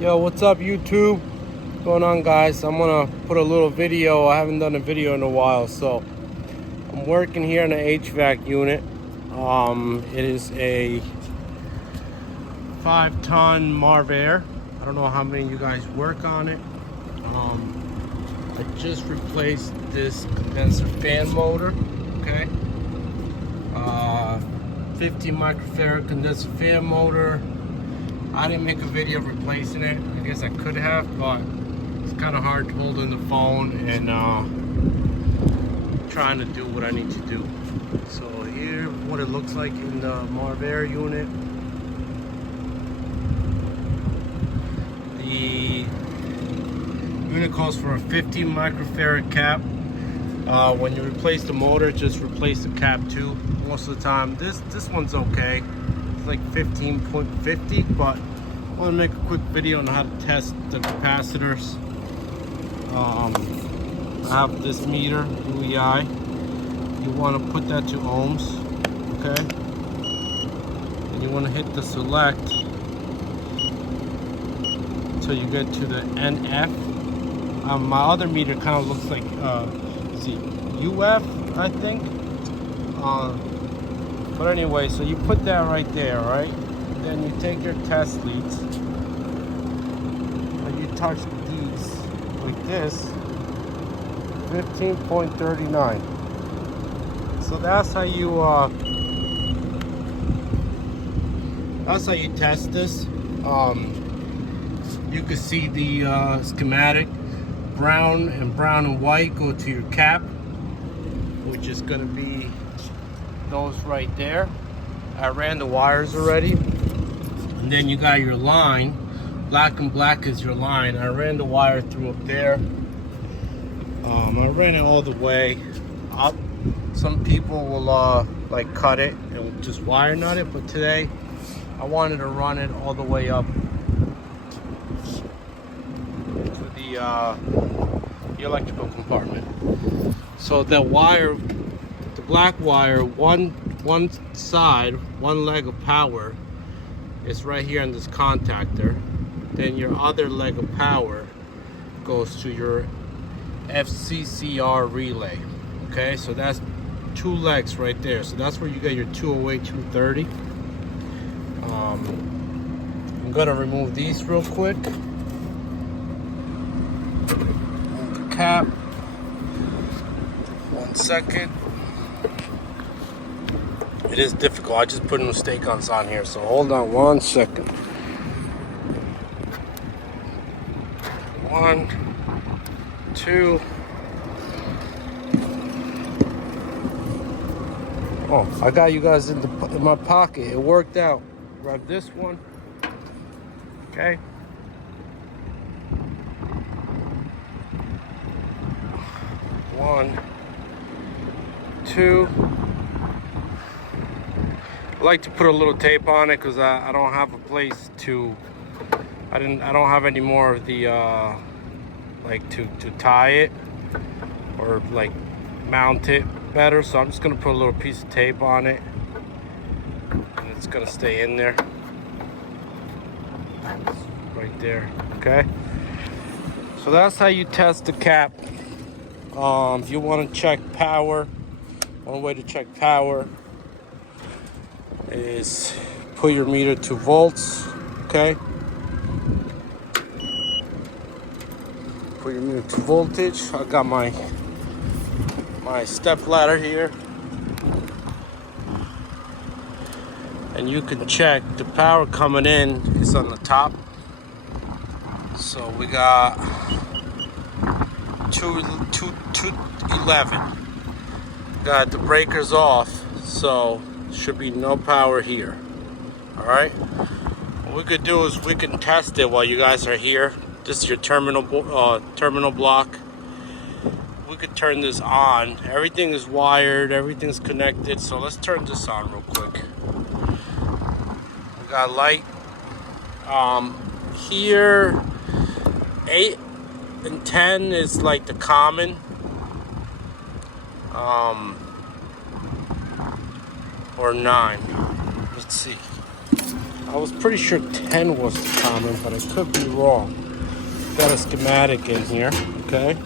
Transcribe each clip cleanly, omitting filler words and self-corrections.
Yo, what's up YouTube? What's going on, guys? I'm gonna put a little video. I haven't done a video in a while, so I'm working here in an HVAC unit. It is a 5-ton Marvair. I don't know how many of you guys work on it. I just replaced this condenser fan motor. Okay, 50 microfarad condenser fan motor. I didn't make a video replacing it. I guess I could have, but it's kind of hard holding the phone and trying to do what I need to do. So here, what it looks like in the Marvair unit. The unit calls for a 50 microfarad cap. When you replace the motor, just replace the cap too. Most of the time, this one's okay. Like 15.50, but I want to make a quick video on how to test the capacitors. I have this meter, UEI. You want to put that to ohms, okay? And you want to hit the select until you get to the NF. My other meter kind of looks like is it UF, I think. But anyway, so you put that right there, right? Then you take your test leads and you touch these like this, 15.39. So that's how you test this. You can see the schematic. Brown and white go to your cap, which is going to be those right there. I ran the wires already, and then you got your line. Black and black is your line. I ran the wire through up there. I ran it all the way up. Some people will like cut it and just wire nut it, but today I wanted to run it all the way up to the electrical compartment. So the wire, the black wire, one side, one leg of power is right here in this contactor. Then your other leg of power goes to your FCCR relay. Okay, so that's two legs right there. So that's where you get your 208, 230. I'm gonna remove these real quick. Remove the cap. 1 second. It is difficult. I just put a mistake on here, so hold on 1 second. 1, 2. Oh, I got you guys in my pocket. It worked out. Grab this one. Okay. 1, 2. I like to put a little tape on it because I don't have a place to. I don't have any more of the like to tie it or like mount it better. So I'm just gonna put a little piece of tape on it, and it's gonna stay in there. Right there. Okay. So that's how you test the cap. If you want to check power, one way to check power is put your meter to volts. Okay. Put your meter to voltage. I got my step ladder here, and you can check the power coming in is on the top. So we got 211. Got the breakers off, so should be no power here. All right. What we could do is we can test it while you guys are here. This is your terminal block. We could turn this on. Everything is wired. Everything's connected. So let's turn this on real quick. We got light. Here, 8 and 10 is like the common. Or 9. Let's see. I was pretty sure 10 was common, but I could be wrong. Got a schematic in here, okay?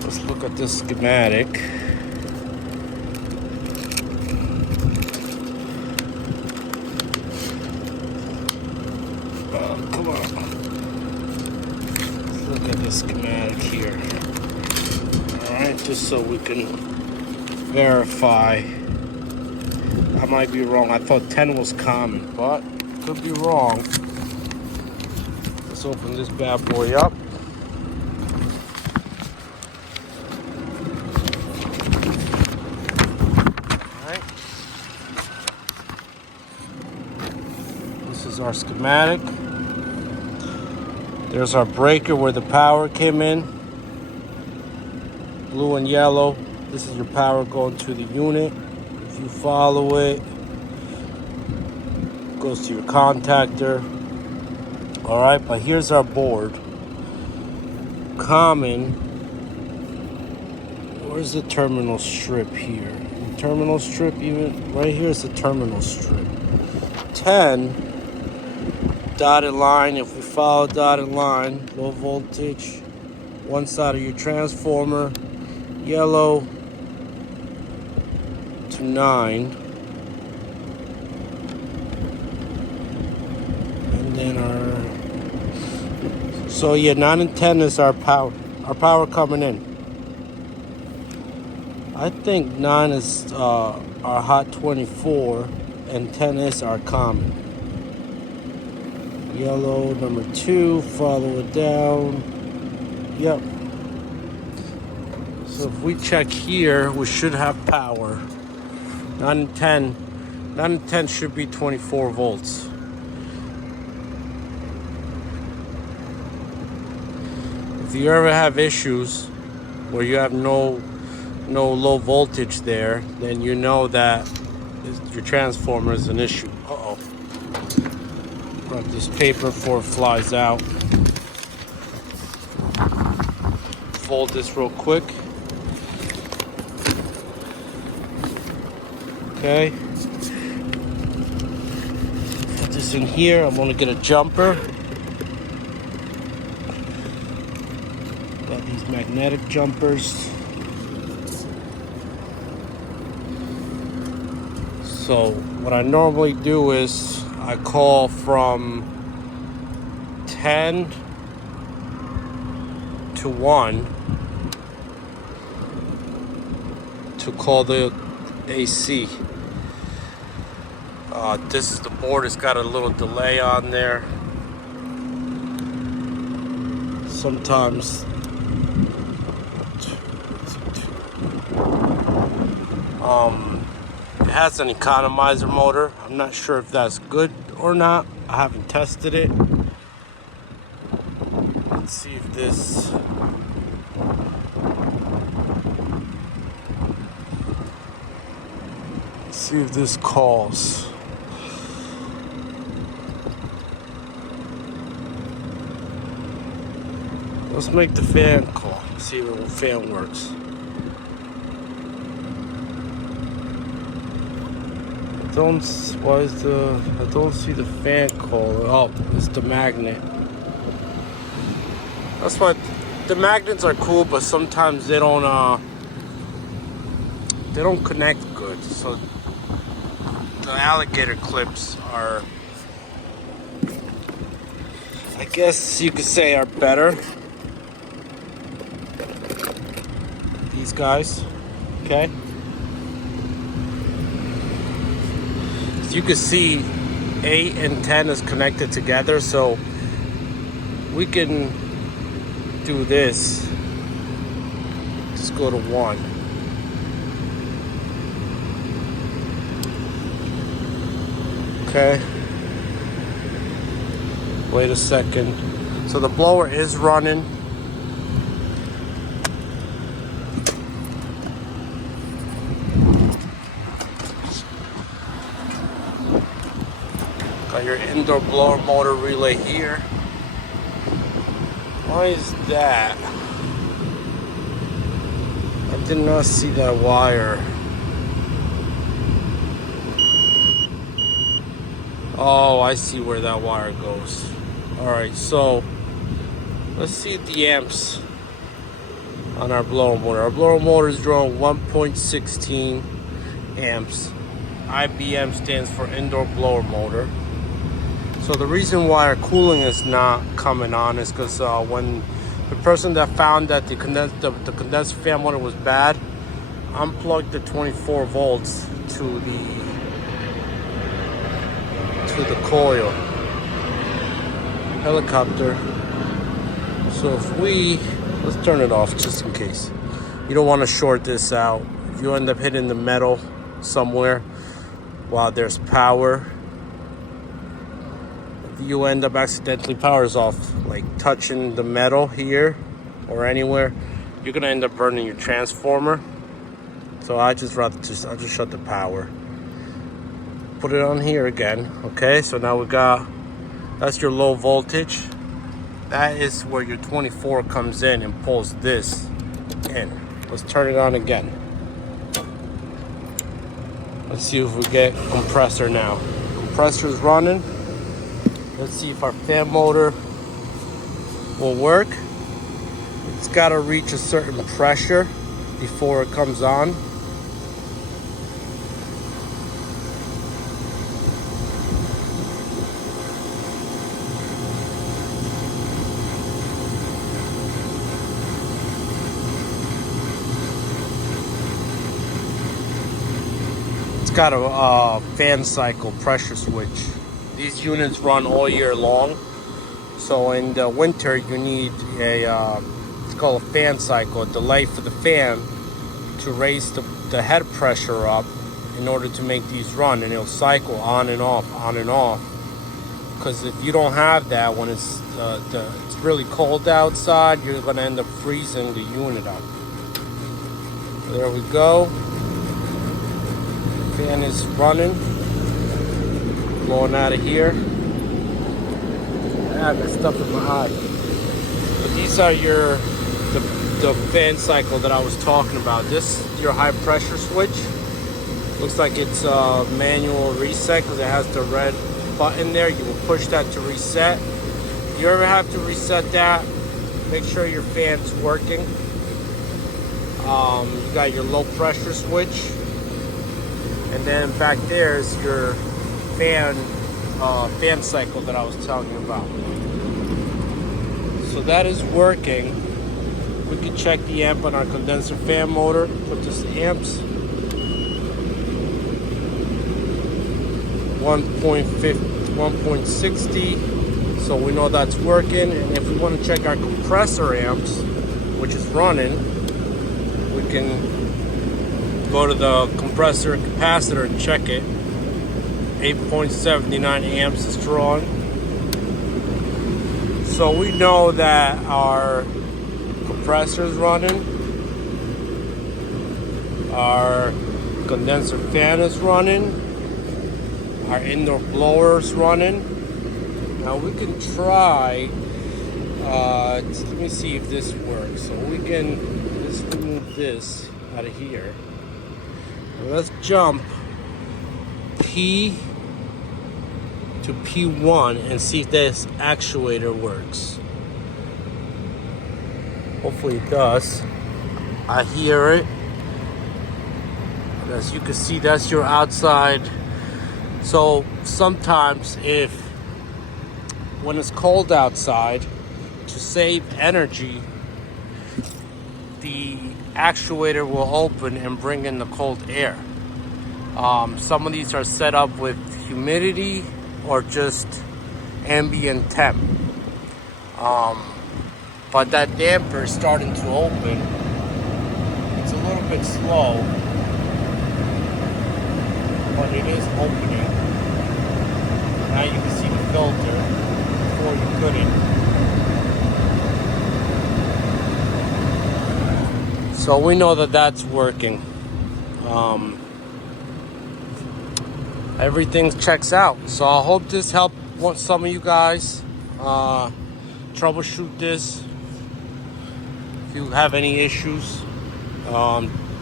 Let's look at this schematic. Come on. Let's look at this schematic here. Alright, just so we can verify. I might be wrong. I thought 10 was common, but could be wrong. Let's open this bad boy up. Alright. This is our schematic. There's our breaker where the power came in. Blue and yellow. This is your power going to the unit. If you follow it, it goes to your contactor. Alright, but here's our board. Common. Where's the terminal strip here? The terminal strip, even right here is the terminal strip. 10, dotted line. If we follow dotted line, low voltage, one side of your transformer, yellow to 9. And then so yeah, 9 and 10 is our power coming in. I think 9 is our hot 24 and 10 is our common. Yellow number 2, follow it down. Yep. So if we check here, we should have power. 9 and 10. 9 and 10 should be 24 volts. If you ever have issues where you have no low voltage there, then you know that your transformer is an issue. Uh-oh. Grab this paper before it flies out. Fold this real quick. Okay. Put this in here. I'm gonna get a jumper. Got these magnetic jumpers. So what I normally do is I call from 10 to 1 to call the AC. This is the board. It's got a little delay on there. Sometimes it has an economizer motor. I'm not sure if that's good or not. I haven't tested it. Let's see if this calls. Let's make the fan call. See if the fan works. I don't see the fan call. Oh, it's the magnet. That's why the magnets are cool, but sometimes they don't connect good. So the alligator clips are, I guess you could say, are better. These guys, okay? As you can see, 8 and 10 is connected together, so we can do this. Just go to 1. Okay. Wait a second. So the blower is running. Got your indoor blower motor relay here. Why is that? I did not see that wire. Oh, I see where that wire goes. All right, so let's see the amps on our blower motor. Our blower motor is drawing 1.16 amps. IBM stands for indoor blower motor. So the reason why our cooling is not coming on is because when the person that found that the condenser fan motor was bad, unplugged the 24 volts to the coil helicopter. So if let's turn it off just in case. You don't want to short this out. If you end up hitting the metal somewhere while there's power, if you end up accidentally powers off, like touching the metal here or anywhere, you're gonna end up burning your transformer. So I'll just shut the power. Put it on here again. Okay, so now that's your low voltage. That is where your 24 comes in and pulls this in. Let's turn it on again. Let's see if we get compressor now. Compressor's running. Let's see if our fan motor will work. It's got to reach a certain pressure before it comes on. Got a fan cycle pressure switch. These units run all year long, so in the winter you need it's called a fan cycle, a delay for the fan to raise the head pressure up in order to make these run, and it'll cycle on and off, because if you don't have that, when it's really cold outside, you're going to end up freezing the unit up. There we go. Fan is running, blowing out of here. I got stuff in my eye. But these are the fan cycle that I was talking about. This is your high pressure switch. Looks like it's a manual reset because it has the red button there. You will push that to reset. If you ever have to reset that, make sure your fan's working. You got your low pressure switch. And then back there is your fan cycle that I was telling you about. So that is working. We can check the amp on our condenser fan motor. Put this amps 1.60. So we know that's working. And if we want to check our compressor amps, which is running, we can go to the compressor and capacitor and check it. 8.79 amps is drawing. So we know that our compressor is running, our condenser fan is running, our indoor blower is running. Now we can try, let me see if this works. So let's remove this out of here. Let's jump P to P1 and see if this actuator works. Hopefully it does. I hear it. As you can see, that's your outside. So sometimes when it's cold outside, to save energy, the actuator will open and bring in the cold air. Some of these are set up with humidity or just ambient temp. But that damper is starting to open. It's a little bit slow, but it is opening. Now you can see the filter. Before you couldn't. So we know that that's working. Everything checks out. So I hope this helped some of you guys troubleshoot this. If you have any issues,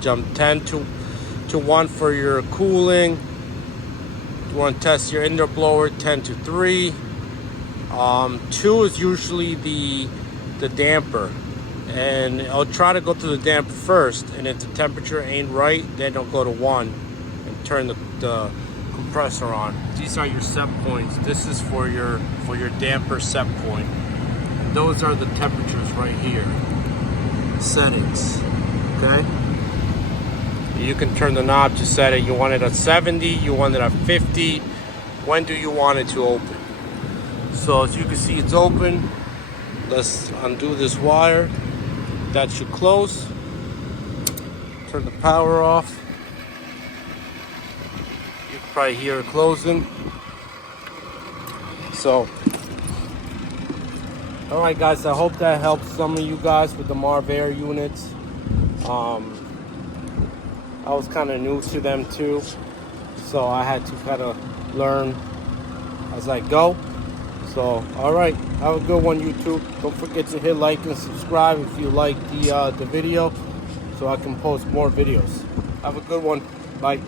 jump 10 to 1 for your cooling, You want to test your indoor blower 10 to 3. 2 is usually the damper, and I'll try to go to the damper first, and if the temperature ain't right, then I'll go to 1 and turn the compressor on. These are your set points. This is for your damper set point. And those are the temperatures right here. Settings. Okay? You can turn the knob to set it. You want it at 70, you want it at 50. When do you want it to open? So as you can see, it's open. Let's undo this wire. That should close. Turn the power off. You can probably hear it closing. So, alright guys, I hope that helps some of you guys with the Marvair units. I was kind of new to them too, so I had to kind of learn as I go. So, alright, have a good one, YouTube. Don't forget to hit like and subscribe if you like the video, so I can post more videos. Have a good one. Bye.